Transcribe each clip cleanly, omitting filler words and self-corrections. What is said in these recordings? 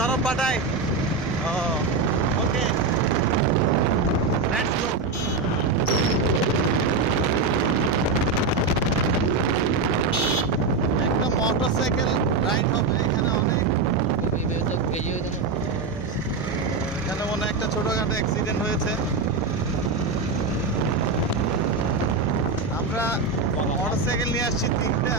সরব বাটাই। ওকে, let's go. একটা motorcycle ride হবে এখানে। অনেক এখানে মনে একটা ছোটখাটো অ্যাক্সিডেন্ট হয়েছে। আমরা মোটরসাইকেল নিয়ে আসছি 3টা।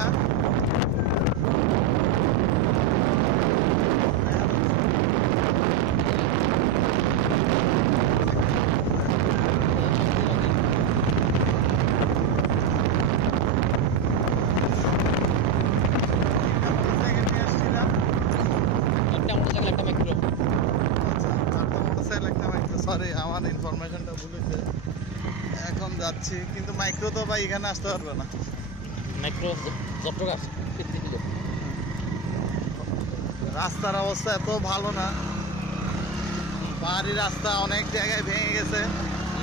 সরি, আমার ইনফরমেশনটা ভুল হয়েছে। এখন যাচ্ছি, কিন্তু মাইক্রো তো ভাই এখানে আসতে পারবে না। মাইক্রো রাস্তার অবস্থা এত ভালো না, পাহাড়ি রাস্তা অনেক জায়গায় ভেঙে গেছে।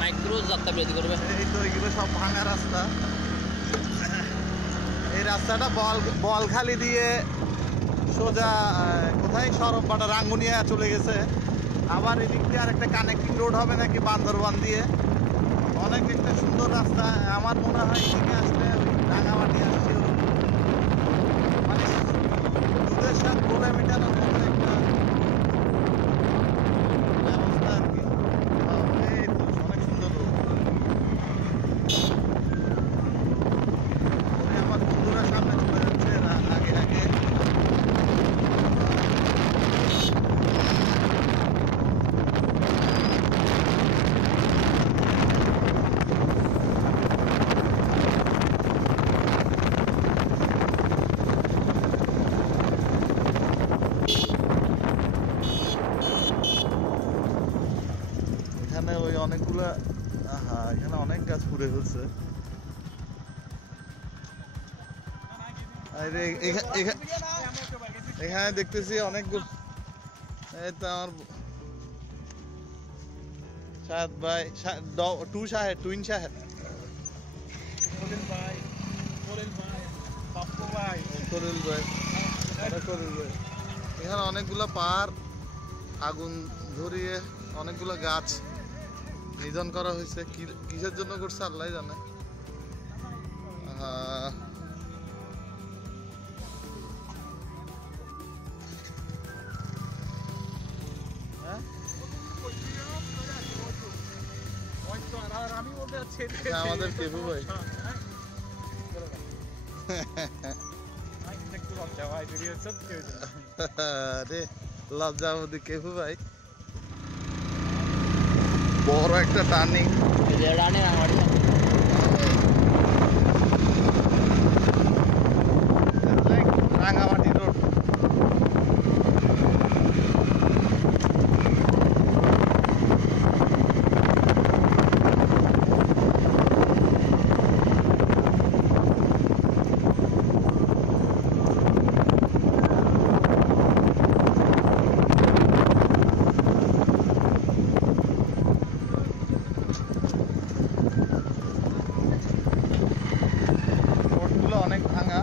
মাইক্রো যাত্রা বিরতি করবে। এই তো এগুলো সব ভাঙা রাস্তা। এই রাস্তাটা বলখালি দিয়ে সোজা কোথায় সরববাটা রাঙ্গুনিয়া চলে গেছে। আবার এদিক দিয়ে আর একটা কানেক্টিং রোড হবে নাকি বান্দরবান দিয়ে। অনেক একটা সুন্দর রাস্তা। আমার মনে হয় এদিকে আসলে রাঙামাটি আসছে, মানে দুধের সাথে গোলে মেটানোর মতো একটা ব্যবস্থা আর কি। এই তো অনেক সুন্দর রোড। আমার বন্ধুরা সামনে চলে যাচ্ছে আগে আগে। এখানে ওই অনেকগুলা, এখানে অনেক গাছ পুড়ে ফেলছে। এখানে দেখতেছি অনেকগুলো। এই তো আমার শাহেদ ভাই, টুইন শাহেদ, খলিল ভাই, পাপ্পু ভাই, খলিল ভাই। এখানে অনেকগুলো পাহাড় আগুন ধরিয়ে অনেকগুলো গাছ নিধন করা হয়েছে। কিসের জন্য করছে আল্লাহ জানে। আমি বলতে যাচ্ছি আমাদের কেবু ভাই। একটু লজ্জা ভাই, ভিডিও সত্যি রে লজ্জাবতী কেবু ভাই। বড় একটা টার্নিং। রাঙামাটি রোড। অনেক ভাঙা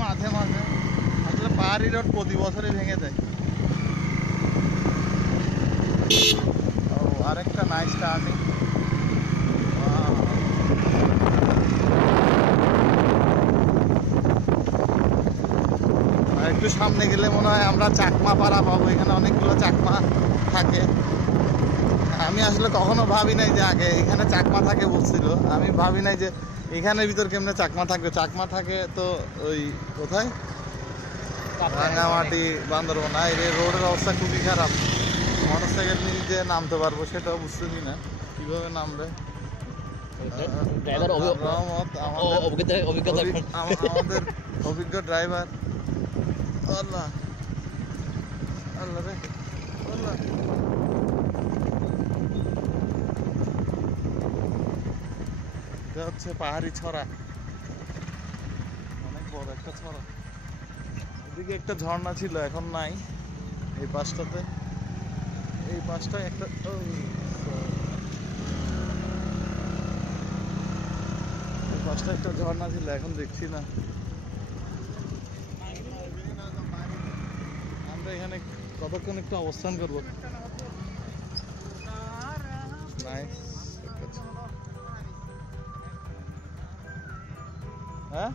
মাঝে মাঝে। আসলে পাহাড়ি রোড প্রতি বছরই ভেঙে যায়। আরেকটা নাইস টার্নিং। একটু সামনে গেলে মনে হয় আমরা চাকমা পাড়া পাবো। এখানে অনেকগুলো চাকমা থাকে। আমি আসলে কখনো ভাবি নাই যে আগে এখানে চাকমা থাকে বলছিল। আমি ভাবি নাই যে এখানের ভিতর কেমনে চাকমা থাকবে। চাকমা থাকে তো ওই কোথায়, রাঙামাটি বান্দরবান। এই রোডের অবস্থা খুবই খারাপ। মোটরসাইকেল নিয়ে যে নামতে পারবো সেটাও বুঝতেছি না কিভাবে নামবে। আমাদের অভিজ্ঞ ড্রাইভার। আল্লাহ আল্লাহ রে আল্লাহ। এটা হচ্ছে পাহাড়ি ছড়া, অনেক বড় একটা ছড়া। এদিকে একটা ঝর্ণা ছিল, এখন নাই। এই পাশটাতে, এই পাশটায় একটা, এই পাশটা একটা ঝর্ণা ছিল, এখন দেখছি না। আমরা এখানে কতক্ষণ একটু অবস্থান করবো। নাইস। হ্যাঁ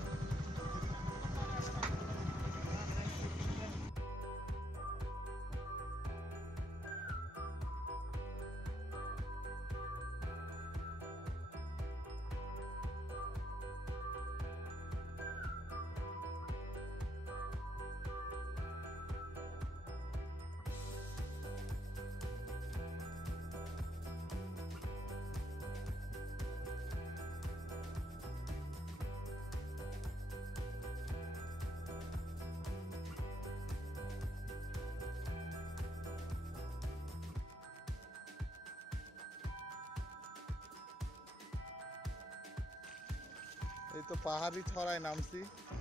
এই তো পাহাড়ি ছড়ায় নামছি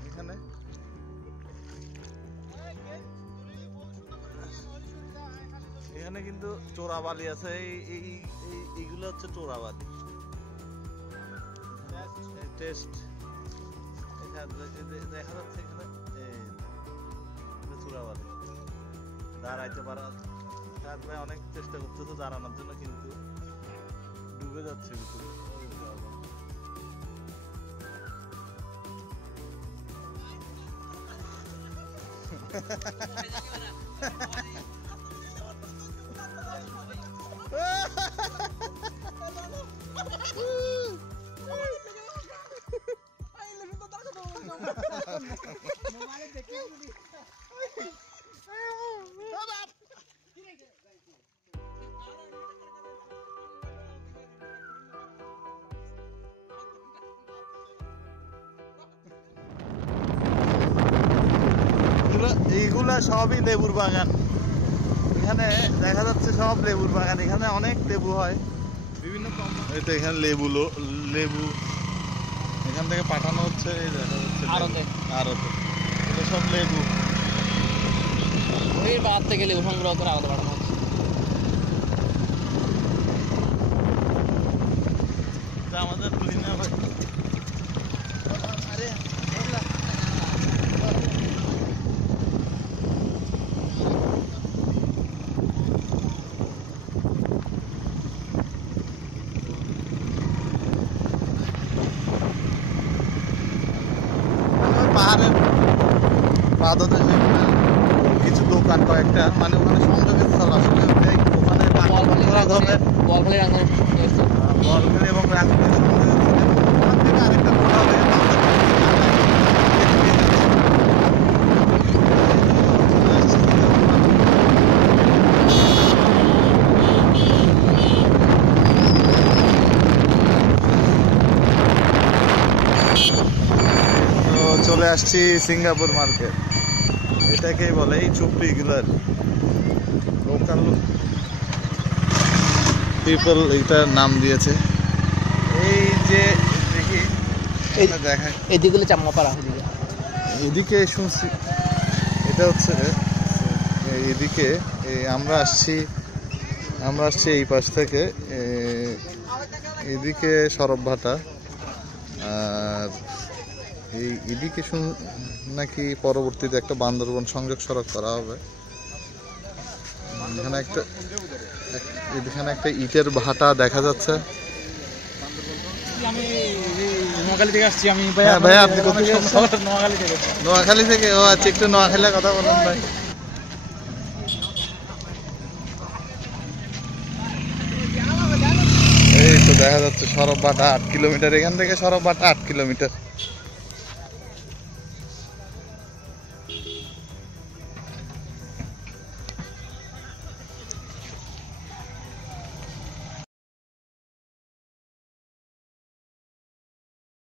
এখানে। এখানে কিন্তু চোরাবালি আছে, এইগুলো হচ্ছে চোরাবালি টেস্ট। দেখা যাচ্ছে এখানে চোরাবালি দাঁড়াইতে পারা, তারপরে অনেক চেষ্টা করতেছে দাঁড়ানোর জন্য কিন্তু ডুবে যাচ্ছে ভিতরে। এইগুলা সবই লেবুর বাগান। এখানে দেখা যাচ্ছে সব লেবুর বাগান, এখানে অনেক লেবু হয় বিভিন্ন। এটা এখানে লেবু এখান থেকে পাঠানো হচ্ছে, এই দেখা যাচ্ছে আড়তে। এগুলো সব লেবু, ওই বাগান থেকে লেবু সংগ্রহ করে আলাদা পাঠানো হচ্ছে। আমাদের পাহাড়ের পাদতে কিছু দোকান কয়েকটা, মানে ওখানে সংযোগের স্থল আসলে ওখানে বলখালি এবং রাঙ্গুনিয়ার সংযোগের স্থল, ওখান থেকে আরেকটা রোড হবে। চলে আসছি সিঙ্গাপুর মার্কেট, এটাকেই বলে এই চুপড়িগুলার লোকাল পিপল এইটার নাম দিয়েছে। এই যে দেখি দেখায় এদিকে চাম্মাপাড়া, এদিকে শুনছি এটা হচ্ছে এদিকে আমরা আসছি এই পাশ থেকে, এদিকে সরবভাটা, আর এদিকে নাকি পরবর্তীতে একটা বান্দরবন সংযোগ সড়ক করা হবে। এখানে একটা ইটের ভাটা দেখা যাচ্ছে। নোয়াখালী থেকে আসছি আমি। ভাইয়া আপনি কোথায়? নোয়াখালী থেকে। নোয়াখালী থেকে? ও আচ্ছা, একটু নোয়াখালীর কথা বলুন ভাই। এই তো দেখা যাচ্ছে সরবভাটা 8 কিলোমিটার, এখান থেকে সরবভাটা 8 কিলোমিটার।